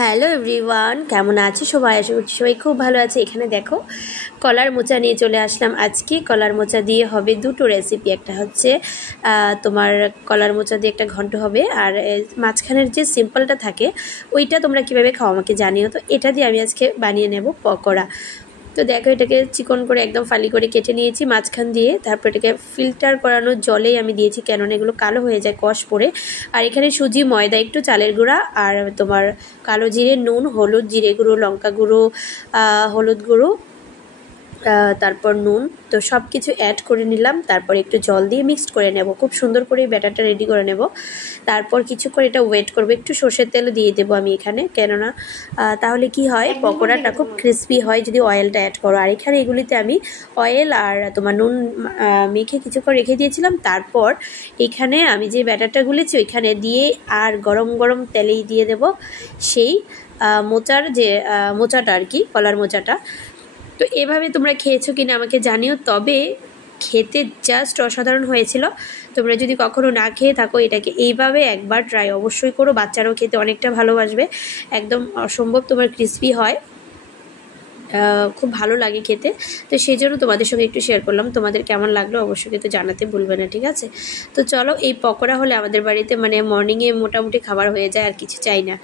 Hello everyone, কেমন আছো সবাই? আশা করছি সবাই খুব ভালো আছে। এখানে দেখো কলার মোচা নিয়ে চলে আসলাম। আজকে কলার মোচা দিয়ে হবে দুটো রেসিপি। একটা হচ্ছে তোমার কলার মোচা দিয়ে একটা ঘন্ট হবে, আর মাঝখানের যে সিম্পলটা থাকে ওইটা তোমরা কীভাবে খাও আমাকে জানিও। তো এটা দিয়ে আমি আজকে বানিয়ে নেব পকোড়া। তো দেখো এটাকে চিকন করে একদম ফালি করে কেটে নিয়েছি মাঝখান দিয়ে। তারপর এটাকে ফিল্টার করানো জলেই আমি দিয়েছি, কেননা এগুলো কালো হয়ে যায় কষ পড়ে। আর এখানে সুজি, ময়দা, একটু চালের গুঁড়া, আর তোমার কালো জিরে, নুন, হলুদ, জিরে গুঁড়ো, লঙ্কা গুঁড়ো, হলুদ গুঁড়ো, তারপর নুন, তো সব কিছু অ্যাড করে নিলাম। তারপর একটু জল দিয়ে মিক্সড করে নেব, খুব সুন্দর করে ব্যাটারটা রেডি করে নেব। তারপর কিছুক্ষণ এটা ওয়েট করবো। একটু সর্ষের তেলও দিয়ে দেবো আমি এখানে, কেননা তাহলে কি হয় পকোড়াটা খুব ক্রিস্পি হয় যদি অয়েলটা অ্যাড করো। আর এখানে এগুলিতে আমি অয়েল আর তোমার নুন মেখে কিছুক্ষণ রেখে দিয়েছিলাম। তারপর এখানে আমি যে ব্যাটারটা গুলেছি ওইখানে দিয়ে আর গরম গরম তেলেই দিয়ে দেব সেই মোচার যে মোচাটা আর কি, কলার মোচাটা। তো এভাবে তোমরা খেয়েছো কিনা আমাকে জানিও। তবে খেতে জাস্ট অসাধারণ হয়েছিল। তোমরা যদি কখনো না খেয়ে থাকো এটাকে এইভাবে একবার ট্রাই অবশ্যই করো, বাচ্চারাও খেতে অনেকটা ভালোবাসবে। একদম অসম্ভব তোমার ক্রিস্পি হয়, খুব ভালো লাগে খেতে। তো সেই জন্য তোমাদের সঙ্গে একটু শেয়ার করলাম। তোমাদের কেমন লাগলো অবশ্যই কিন্তু জানাতে ভুলবে না, ঠিক আছে? তো চলো, এই পকোড়া হলে আমাদের বাড়িতে মানে মর্নিংয়ে মোটামুটি খাবার হয়ে যায়, আর কিছু চাই না।